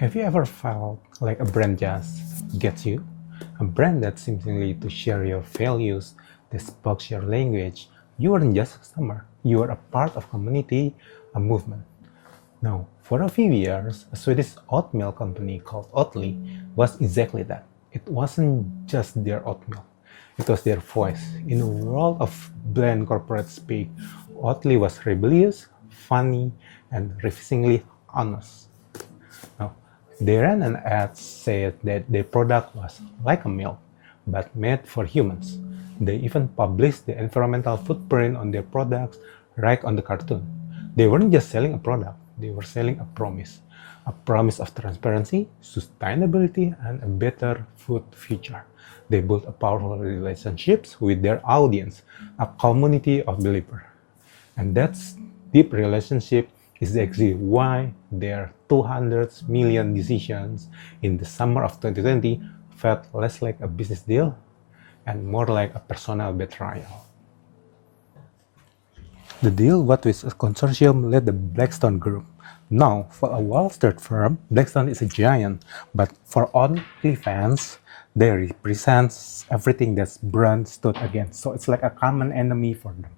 Have you ever felt like a brand just gets you? A brand that seemingly to share your values, that speaks your language. You aren't just a customer, you are a part of community, a movement. Now, for a few years, a Swedish oatmeal company called Oatly was exactly that. It wasn't just their oatmeal, it was their voice. In a world of bland corporate speak, Oatly was rebellious, funny, and refusingly honest. Now, they ran an ad said that their product was like a milk, but made for humans. They even published the environmental footprint on their products right on the cartoon. They weren't just selling a product, they were selling a promise. A promise of transparency, sustainability, and a better food future. They built a powerful relationships with their audience, a community of believers. And that deep relationship is exactly why their 200 million decisions in the summer of 2020 felt less like a business deal and more like a personal betrayal. The deal was with a consortium led the Blackstone Group. Now, for a Wall Street firm, Blackstone is a giant, but for Oatly fans, they represent everything that brand stood against. So it's like a common enemy for them.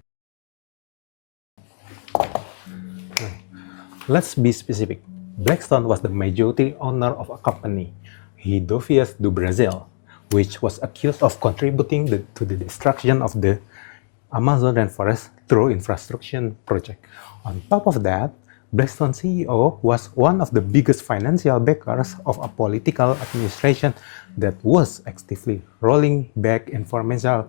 Let's be specific. Blackstone was the majority owner of a company, Hidrovias do Brasil, which was accused of contributing to the destruction of the Amazon rainforest through infrastructure project. On top of that, Blackstone CEO was one of the biggest financial backers of a political administration that was actively rolling back environmental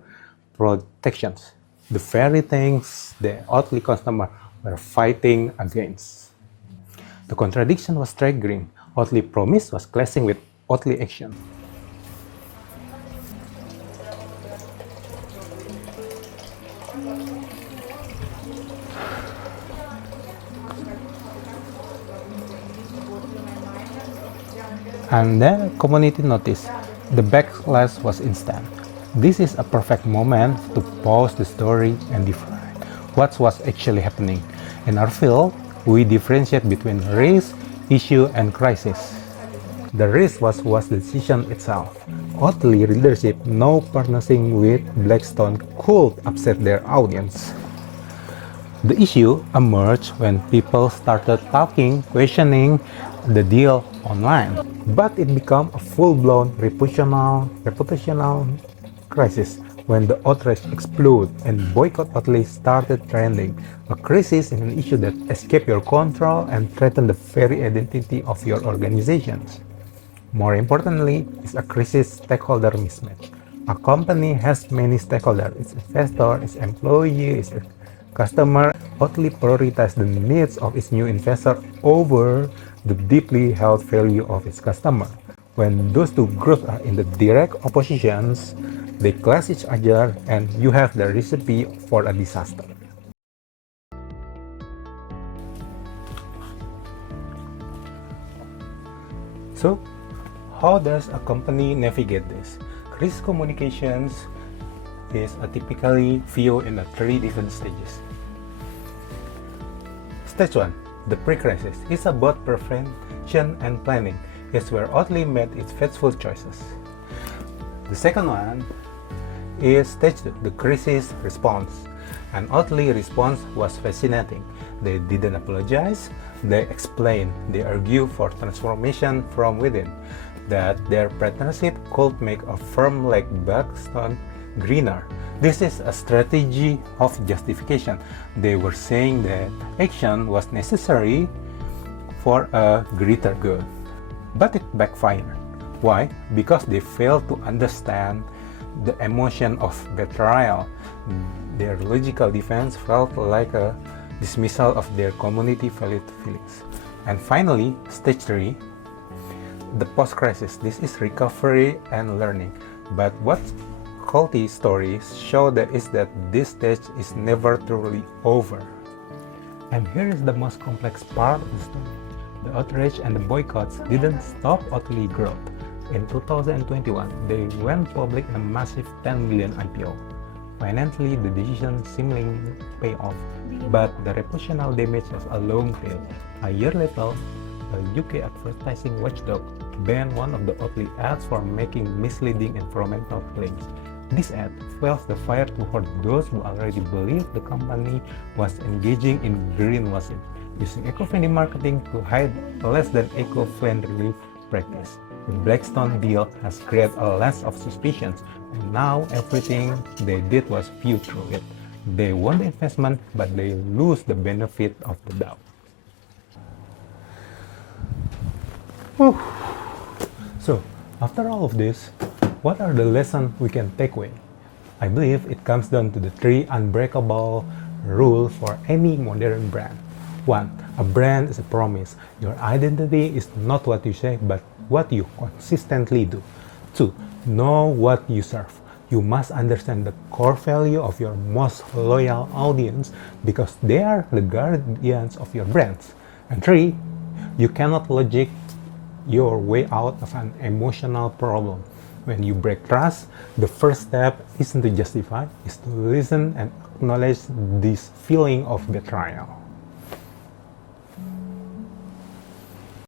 protections, the very things the Oatly customers were fighting against. The contradiction was staggering. Oatly promise was clashing with Oatly action. And then community noticed. The backlash was instant. This is a perfect moment to pause the story and define what was actually happening. In our field, we differentiate between risk, issue, and crisis. The risk was the decision itself. Oatly leadership no partnering with Blackstone could upset their audience. The issue emerged when people started talking, questioning the deal online. But it became a full-blown reputational crisis when the outrage exploded and boycott Oatly started trending. A crisis is an issue that escapes your control and threatens the very identity of your organizations. More importantly, it's a crisis stakeholder mismatch. A company has many stakeholders, its investor, its employee, its customer. Oatly prioritizes the needs of its new investor over the deeply held value of its customer. When those two groups are in the direct oppositions, they clash each other and you have the recipe for a disaster. So, how does a company navigate this? Crisis communications is typically viewed in three different stages. Stage 1, the pre-crisis, is about prevention and planning. It's where Oatly made its faithful choices. The second one is stage 2, the crisis response. And Oatly's response was fascinating. They didn't apologize, they explained, they argued for transformation from within, that their partnership could make a firm like Blackstone greener. This is a strategy of justification. They were saying that action was necessary for a greater good. But it backfired. Why? Because they failed to understand the emotion of betrayal. Their logical defense felt like a dismissal of their community valid feelings. And finally, stage 3, the post-crisis. This is recovery and learning. But what culty stories show that is that this stage is never truly over. And here is the most complex part of the story. The outrage and the boycotts didn't stop Oatly growth. In 2021, they went public in a massive 10 million IPO. Financially, the decision seemingly paid off, but the reputational damage was a long tail. A year later, a UK advertising watchdog banned one of the Oatly ads for making misleading environmental claims. This ad fuels the fire to hurt those who already believe the company was engaging in greenwashing, using eco-friendly marketing to hide less than eco-friendly practice. The Blackstone deal has created a less of suspicions, and now everything they did was viewed through it. They won the investment, but they lose the benefit of the doubt. Whew. So, after all of this, what are the lessons we can take away? I believe it comes down to the three unbreakable rules for any modern brand. 1. A brand is a promise. Your identity is not what you say, but what you consistently do. 2. Know what you serve. You must understand the core value of your most loyal audience because they are the guardians of your brands. And 3. You cannot logic your way out of an emotional problem. When you break trust, the first step isn't to justify, it's to listen and acknowledge this feeling of betrayal.